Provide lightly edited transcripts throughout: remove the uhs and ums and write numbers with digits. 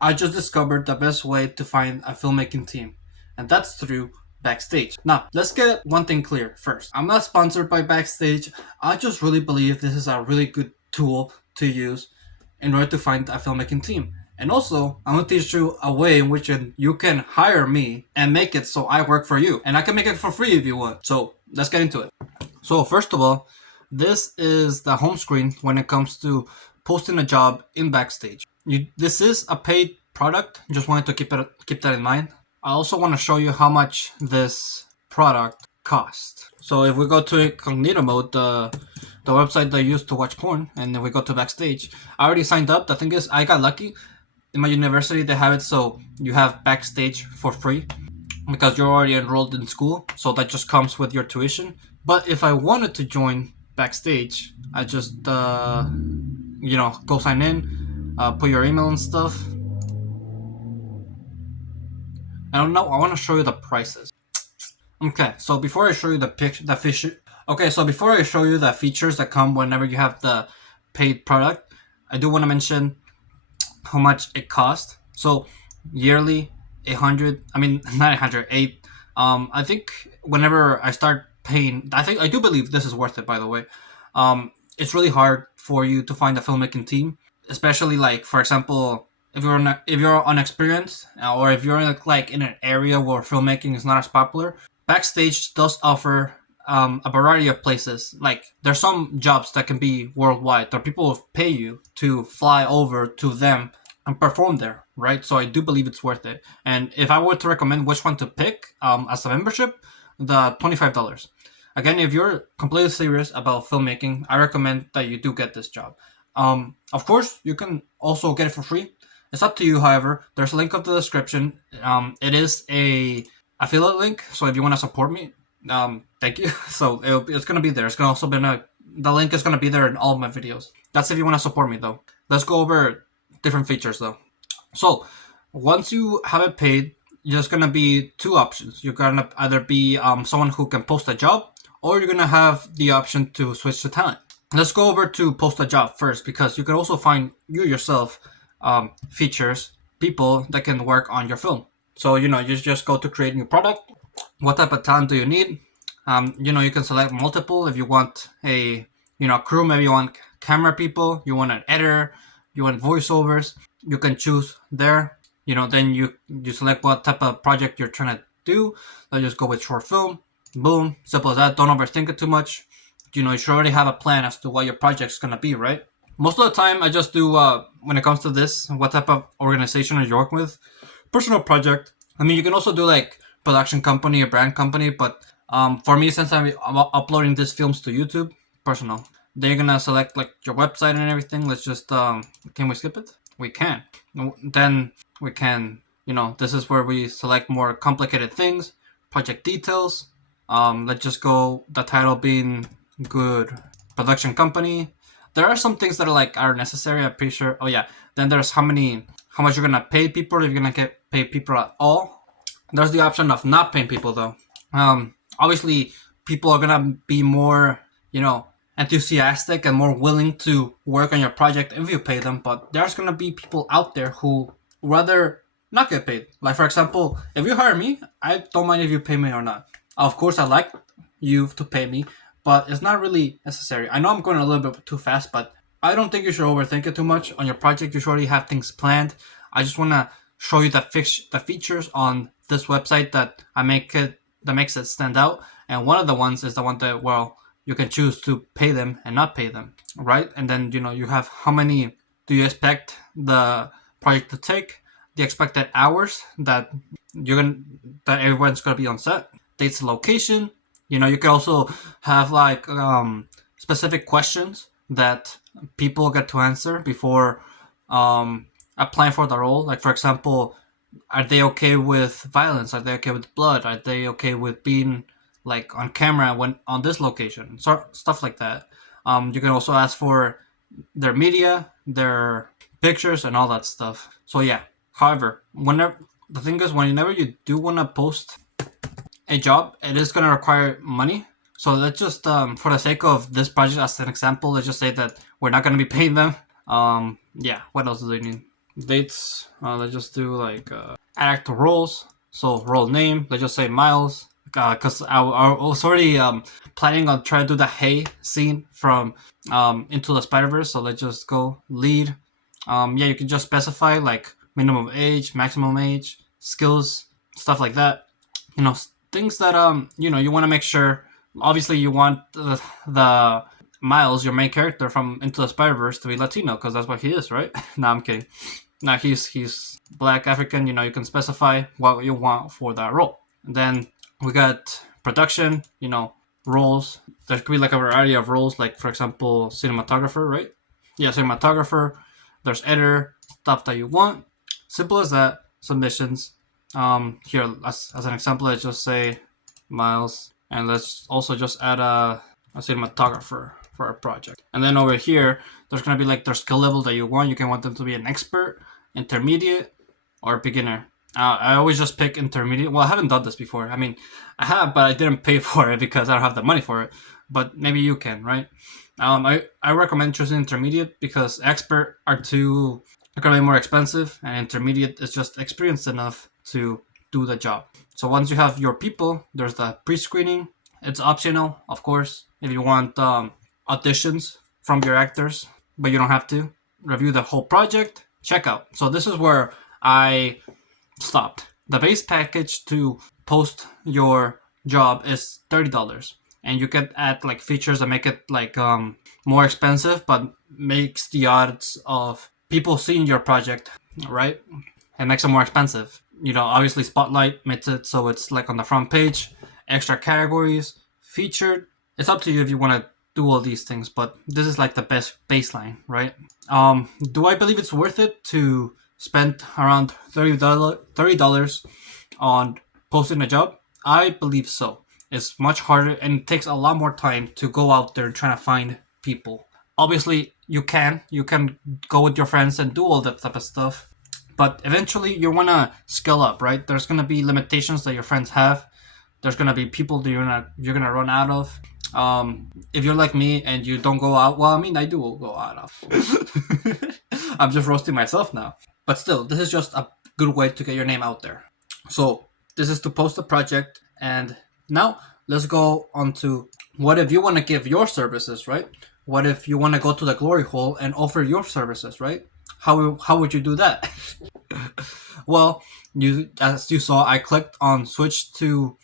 I just discovered the best way to find a filmmaking team, and that's through Backstage. Now, let's get one thing clear first. I'm not sponsored by Backstage. I just really believe this is a really good tool to use in order to find a filmmaking team. And also, I'm gonna teach you a way in which you can hire me and make it so I work for you. And I can make it for free if you want. So let's get into it. So first of all, this is the home screen when it comes to posting a job in Backstage. This is a paid product. Just wanted to keep that in mind. I also want to show you how much this product costs. So if we go to incognito mode, the website that I use to watch porn, and then we go to Backstage, I already signed up. The thing is, I got lucky. In my university, they have it so you have Backstage for free because you're already enrolled in school. So that just comes with your tuition. But if I wanted to join Backstage, I just go sign in, put your email and stuff. I don't know. I want to show you the prices. Okay, so before I show you before I show you the features that come whenever you have the paid product, I do want to mention how much it costs. So yearly, 800. I mean, not 808. I think whenever I start paying, I do believe this is worth it. By the way, it's really hard for you to find a filmmaking team, especially like for example, if you're unexperienced or if you're in an area where filmmaking is not as popular. Backstage does offer a variety of places. Like there's some jobs that can be worldwide. There are people who pay you to fly over to them and perform there, right? So I do believe it's worth it. And if I were to recommend which one to pick as a membership, the $25. Again, if you're completely serious about filmmaking, I recommend that you do get this job. Of course, you can also get it for free. It's up to you, however. There's a link of the description. It is a affiliate link, so if you want to support me, thank you. So it's gonna be there. It's gonna also be the link is gonna be there in all of my videos. That's if you want to support me, though. Let's go over different features, though. So once you have it paid, there's gonna be two options. You're gonna either be someone who can post a job, or you're gonna have the option to switch to talent. Let's go over to post a job first, because you can also find you yourself features, people that can work on your film. So, you just go to create new product. What type of talent do you need? You can select multiple if you want a, crew. Maybe you want camera people, you want an editor, you want voiceovers. You can choose there. Then you select what type of project you're trying to do. Let's just go with short film. Boom. Simple as that. Don't overthink it too much. You should already have a plan as to what your project's going to be, right? Most of the time, I just do, when it comes to this, what type of organization are you working with? Personal project. I mean, you can also do like production company or brand company, but for me, since I'm uploading these films to YouTube, personal. Then you're gonna select like your website and everything. Let's just, can we skip it? We can. Then we can, this is where we select more complicated things, project details. Let's just go, the title being good production company. There are some things that are necessary. I'm pretty sure. Oh yeah. Then there's how much you're gonna pay people, if you're gonna pay people at all. There's the option of not paying people though. Obviously, people are gonna be more, enthusiastic and more willing to work on your project if you pay them. But there's gonna be people out there who rather not get paid. Like for example, if you hire me, I don't mind if you pay me or not. Of course, I like you to pay me, but it's not really necessary. I know I'm going a little bit too fast, but I don't think you should overthink it too much. On your project, you should already have things planned. I just want to show you the features on this website that makes it stand out. And one of the ones is the one that, you can choose to pay them and not pay them, right? And then, you have how many do you expect the project to take, the expected hours that everyone's going to be on set, dates, location. You can also have specific questions that people get to answer before applying for the role. Like for example, are they okay with violence? Are they okay with blood? Are they okay with being like on camera when on this location? So stuff like that. You can also ask for their media, their pictures, and all that stuff. So yeah. However, whenever you do want to post a job, it is going to require money. So let's just, for the sake of this project as an example, let's just say that we're not going to be paying them. Yeah, what else do they need? dates. Let's just do like add actor roles. So role name, let's just say Miles, because I was already planning on trying to do the Hey scene from Into the Spider-Verse. So let's just go lead. Yeah, you can just specify like minimum age, maximum age, skills, stuff like that. You know, things that you want to make sure. Obviously, you want the Miles, your main character from Into the Spider-Verse, to be Latino because that's what he is, right? No, I'm kidding. Now he's Black African. You can specify what you want for that role. And then we got production. Roles. There could be like a variety of roles, like for example, cinematographer, right? Yeah, cinematographer. There's editor, stuff that you want. Simple as that. Submissions. Here as an example, let's just say Miles, and let's also just add a cinematographer for our project. And then over here, there's gonna be like their skill level that you want. You can want them to be an expert, intermediate, or beginner. I always just pick intermediate. Well, I haven't done this before. I mean, I have, but I didn't pay for it because I don't have the money for it. But maybe you can, right? I recommend choosing intermediate because expert are gonna be more expensive, and intermediate is just experienced enough to do the job. So once you have your people, there's the pre-screening. It's optional, of course, if you want auditions from your actors, but you don't have to. Review the whole project, check out. So this is where I stopped. The base package to post your job is $30, and you can add like features that make it like more expensive, but makes the odds of people seeing your project, right, and makes it more expensive. Obviously Spotlight makes it so it's like on the front page, extra categories, featured. It's up to you if you want to do all these things, but this is like the best baseline, right? Do I believe it's worth it to spend around $30 on posting a job? I believe so. It's much harder and it takes a lot more time to go out there trying to find people. Obviously, you can go with your friends and do all that type of stuff, but eventually you want to scale up, right? There's going to be limitations that your friends have. There's going to be people that you're going to run out of. If you're like me and you don't go out, well, I mean, I do go out of. I'm just roasting myself now. But still, this is just a good way to get your name out there. So this is to post a project. And now let's go on to what if you want to give your services, right? What if you want to go to the glory hole and offer your services, right? How would you do that? Well, as you saw, I clicked on switch to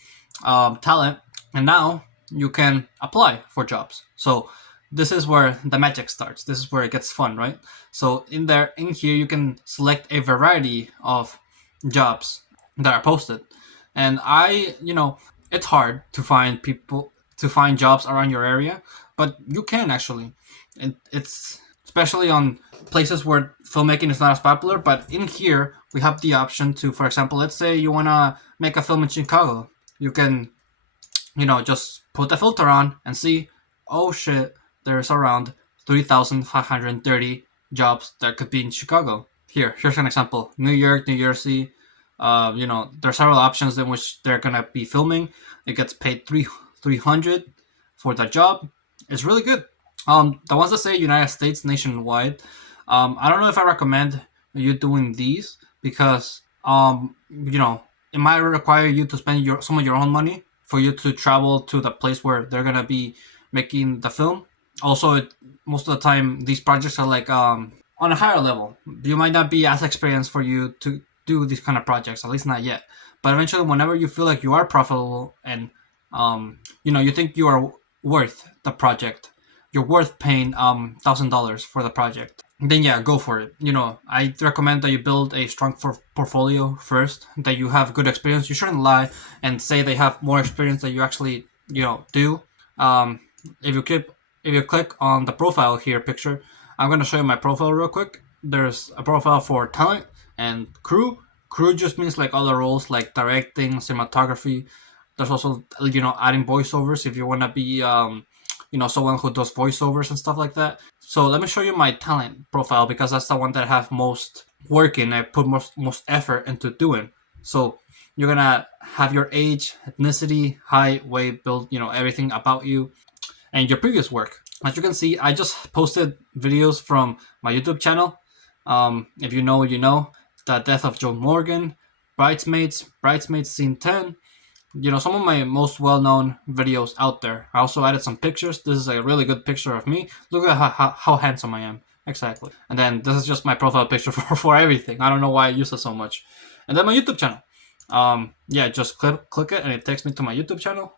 talent, and now you can apply for jobs. So this is where the magic starts. This is where it gets fun, right? So in here, you can select a variety of jobs that are posted. And it's hard to find jobs around your area, but you can actually. It's especially on places where filmmaking is not as popular. But in here, we have the option to, for example, let's say you want to make a film in Chicago. You can, just put the filter on and see, oh shit, there's around 3,530 jobs that could be in Chicago. Here's an example. New York, New Jersey. There's several options in which they're gonna be filming. It gets paid 300 for that job. It's really good. The ones that say United States nationwide, I don't know if I recommend you doing these because it might require you to spend some of your own money for you to travel to the place where they're gonna be making the film. Also, most of the time these projects are like on a higher level. You might not be as experienced for you to do these kind of projects, at least not yet. But eventually, whenever you feel like you are profitable and you think you are worth the project, you're worth paying $1,000 for the project, then yeah, go for it. I recommend that you build a strong portfolio first, that you have good experience. You shouldn't lie and say they have more experience than you actually do. If you click on the profile here picture, I'm going to show you my profile real quick. There's a profile for talent and crew. Crew just means like other roles like directing, cinematography. There's also adding voiceovers if you want to be someone who does voiceovers and stuff like that. So let me show you my talent profile because that's the one that I have most work in. I put most effort into doing. So you're gonna have your age, ethnicity, height, weight, build, everything about you, and your previous work. As you can see, I just posted videos from my YouTube channel. If you know, you know. The Death of Joe Morgan, Bridesmaids Scene 10. Some of my most well-known videos out there. I also added some pictures. This is a really good picture of me. Look at how handsome I am. Exactly. And then this is just my profile picture for everything. I don't know why I use it so much. And then my YouTube channel. Yeah, just click it and it takes me to my YouTube channel.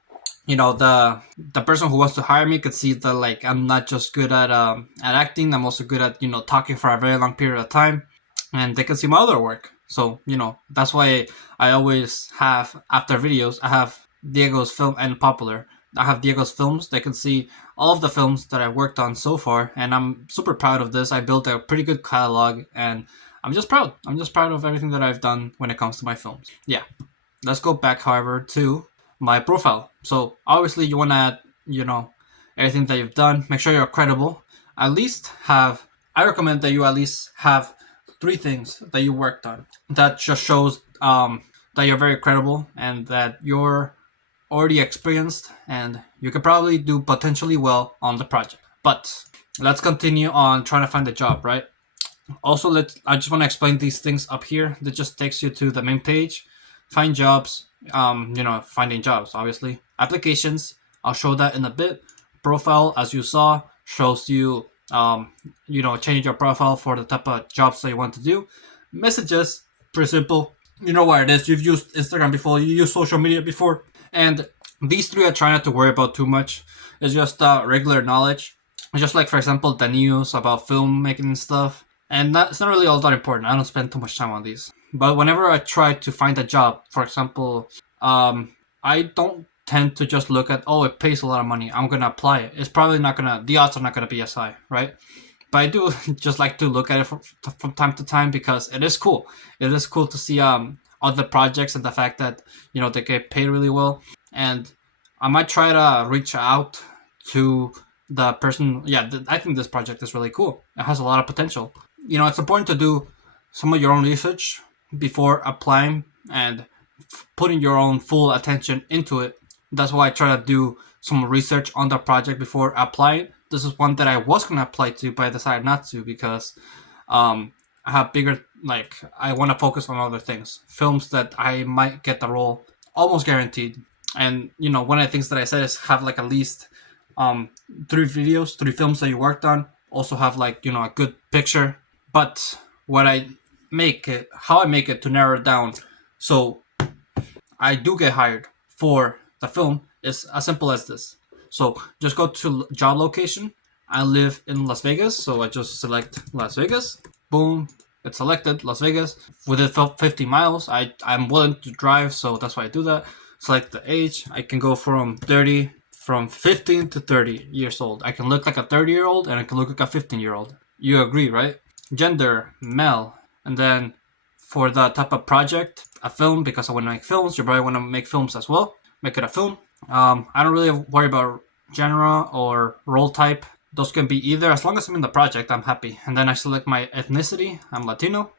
The person who wants to hire me could see that, like, I'm not just good at acting. I'm also good at talking for a very long period of time, and they can see my other work. So that's why I always have, after videos, I have Diego's film and popular. I have Diego's films. They can see all of the films that I worked on so far, and I'm super proud of this. I built a pretty good catalog, and I'm just proud. I'm just proud of everything that I've done when it comes to my films. Yeah. Let's go back, however, to my profile. So obviously you want to add, everything that you've done. Make sure you're credible. I recommend that you at least have 3 things that you worked on. That just shows that you're very credible and that you're already experienced and you could probably do potentially well on the project. But let's continue on trying to find a job, right? Also, I just want to explain these things up here. That just takes you to the main page. Find jobs, finding jobs, obviously. Applications, I'll show that in a bit. Profile, as you saw, shows you, change your profile for the type of jobs that you want to do. Messages, pretty simple. You know what it is. You've used Instagram before. You use social media before. And these 3 I try not to worry about too much. It's just regular knowledge. Just like, for example, the news about filmmaking and stuff. And it's not really all that important. I don't spend too much time on these. But whenever I try to find a job, for example, I don't tend to just look at, it pays a lot of money, I'm going to apply it. It's probably not going to, the odds are not going to be as high, right? But I do just like to look at it from time to time because it is cool. It is cool to see other projects and the fact that, they get paid really well. And I might try to reach out to the person. Yeah, I think this project is really cool. It has a lot of potential. It's important to do some of your own research before applying and putting your own full attention into it. That's why I try to do some research on the project before applying. This is one that I was going to apply to, but I decided not to because I have I want to focus on other things. Films that I might get the role, almost guaranteed. And, one of the things that I said is have at least 3 films that you worked on. Also have a good picture. But how I make it to narrow it down so I do get hired for the film is as simple as this. So just go to job location. I live in Las Vegas, so I just select Las Vegas. Boom, it's selected, Las Vegas. Within 50 miles, I'm willing to drive, so that's why I do that. Select the age. I can go from 15 to 30 years old. I can look like a 30-year-old and I can look like a 15-year-old. You agree, right? Gender, male. And then for the type of project, a film, because I want to make films. You probably want to make films as well. Make it a film. I don't really worry about genre or role type. Those can be either. As long as I'm in the project, I'm happy. And then I select my ethnicity. I'm Latino.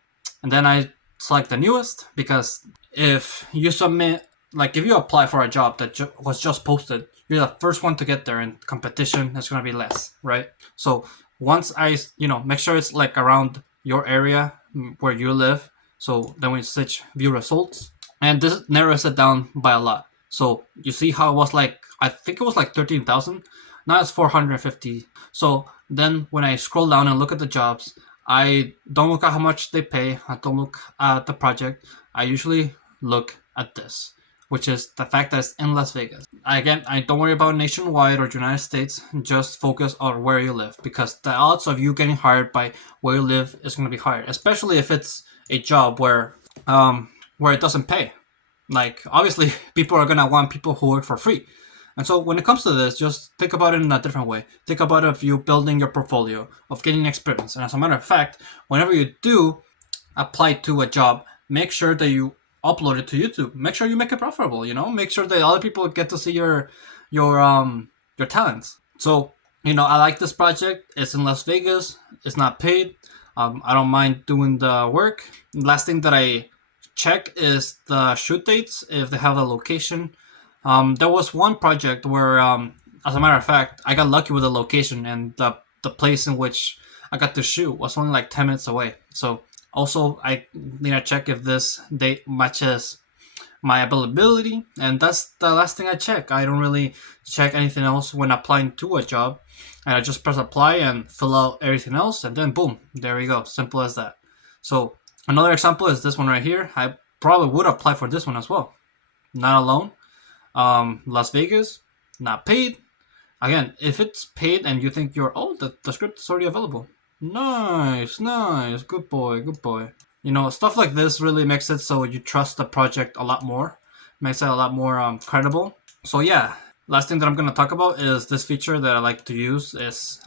And then I select the newest, because if you submit, if you apply for a job that was just posted, you're the first one to get there, and competition is going to be less, right? So once I, make sure it's around your area where you live. So then we switch view results, and this narrows it down by a lot. So you see how it was I think it was 13,000. Now it's 450. So then when I scroll down and look at the jobs, I don't look at how much they pay. I don't look at the project. I usually look at this, which is the fact that it's in Las Vegas. Again, I don't worry about nationwide or United States. Just focus on where you live, because the odds of you getting hired by where you live is going to be higher, especially if it's a job where it doesn't pay. Obviously, people are going to want people who work for free. And so when it comes to this, just think about it in a different way. Think about it of you building your portfolio, of getting experience. And as a matter of fact, whenever you do apply to a job, make sure that you upload it to YouTube. Make sure you make it profitable, make sure that other people get to see your talents. So, I like this project. It's in Las Vegas. It's not paid. I don't mind doing the work. Last thing that I check is the shoot dates, if they have a location. There was one project where, as a matter of fact, I got lucky with the location, and the place in which I got to shoot was only 10 minutes away. So also I need to check if this date matches my availability, and that's the last thing I check. I don't really check anything else when applying to a job, and I just press apply and fill out everything else, and then boom, there we go. Simple as that. So another example is this one right here. I probably would apply for this one as well. Not alone. Las Vegas, not paid. Again, if it's paid and you think the script is already available. Nice, good boy, good boy. You know, stuff like this really makes it so you trust the project a lot more, makes it a lot more credible. So yeah, last thing that I'm gonna talk about is this feature that I like to use is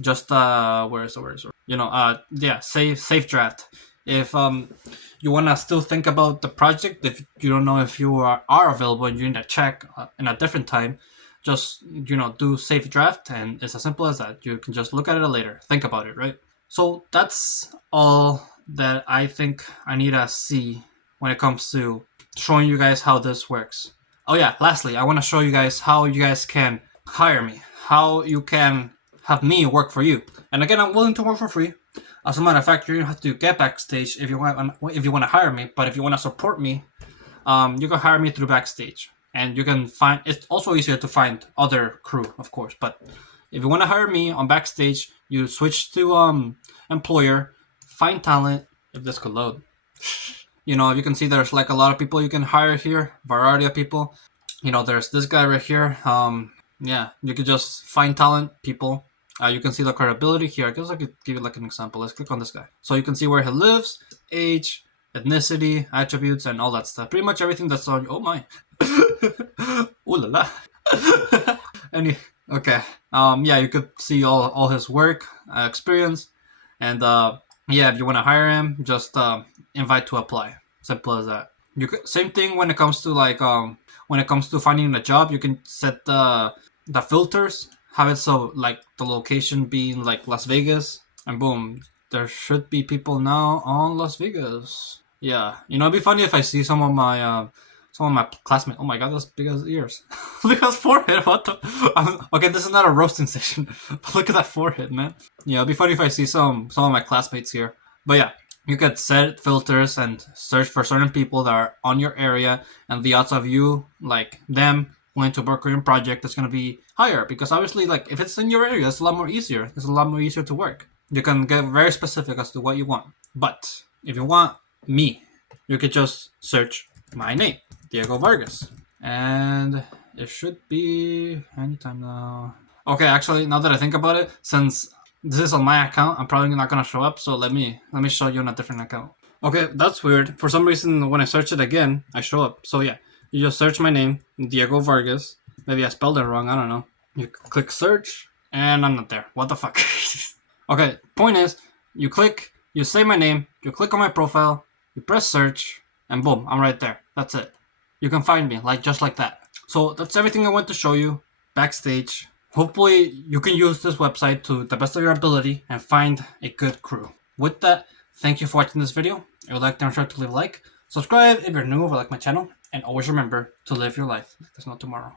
just where is it? You know, yeah, safe draft. If you wanna still think about the project, if you don't know if you are available and you need to check in a different time, just, you know, do safe draft, and it's as simple as that. You can just look at it later, think about it, right? So that's all that I think I need to see when it comes to showing you guys how this works. Oh yeah, lastly, I want to show you guys how you guys can hire me, how you can have me work for you. And again, I'm willing to work for free. As a matter of fact, you don't have to get Backstage if you want to hire me. But if you want to support me, you can hire me through Backstage, and you can find. It's also easier to find other crew, of course. But if you want to hire me on Backstage, you switch to employer, find talent. If this could load, you know, you can see there's like a lot of people you can hire here, variety of people. You know, there's this guy right here. Yeah, you could just find talent people. You can see the credibility here. I guess I could give you like an example. Let's click on this guy. So you can see where he lives, age, ethnicity, attributes, and all that stuff. Pretty much everything that's on. Oh my. Ooh la la. Okay. Yeah, you could see all his work, experience, and yeah, if you want to hire him, just invite to apply. Simple as that. You could, same thing when it comes to like when it comes to finding a job. You can set the filters. Have it so like the location being like Las Vegas, and boom, there should be people now on Las Vegas. Yeah, you know, it'd be funny if I see some of my classmates. Oh my god, that's big as ears. Look at his forehead. What the? Okay, this is not a roasting session, but look at that forehead, man. Yeah, it'd be funny if I see some of my classmates here. But yeah, you could set filters and search for certain people that are on your area, and the odds of you like them going to work on your project is going to be higher, because obviously, like, if it's in your area, it's a lot more easier. It's a lot more easier to work. You can get very specific as to what you want. But if you want me, you could just search my name, Diego Vargas, and it should be anytime now. Okay, actually, now that I think about it, since this is on my account, I'm probably not gonna show up. So let me show you on a different account. Okay, that's weird. For some reason, when I search it again, I show up. So yeah, you just search my name, Diego Vargas. Maybe I spelled it wrong. I don't know. You click search, and I'm not there. What the fuck? Okay, point is, you say my name, you click on my profile, you press search, and boom, I'm right there. That's it. You can find me, like, just like that. So that's everything I want to show you. Backstage. Hopefully you can use this website to the best of your ability and find a good crew. With that, thank you for watching this video. If you like, don't forget to leave a like. Subscribe if you're new or like my channel. And always remember to live your life. There's no tomorrow.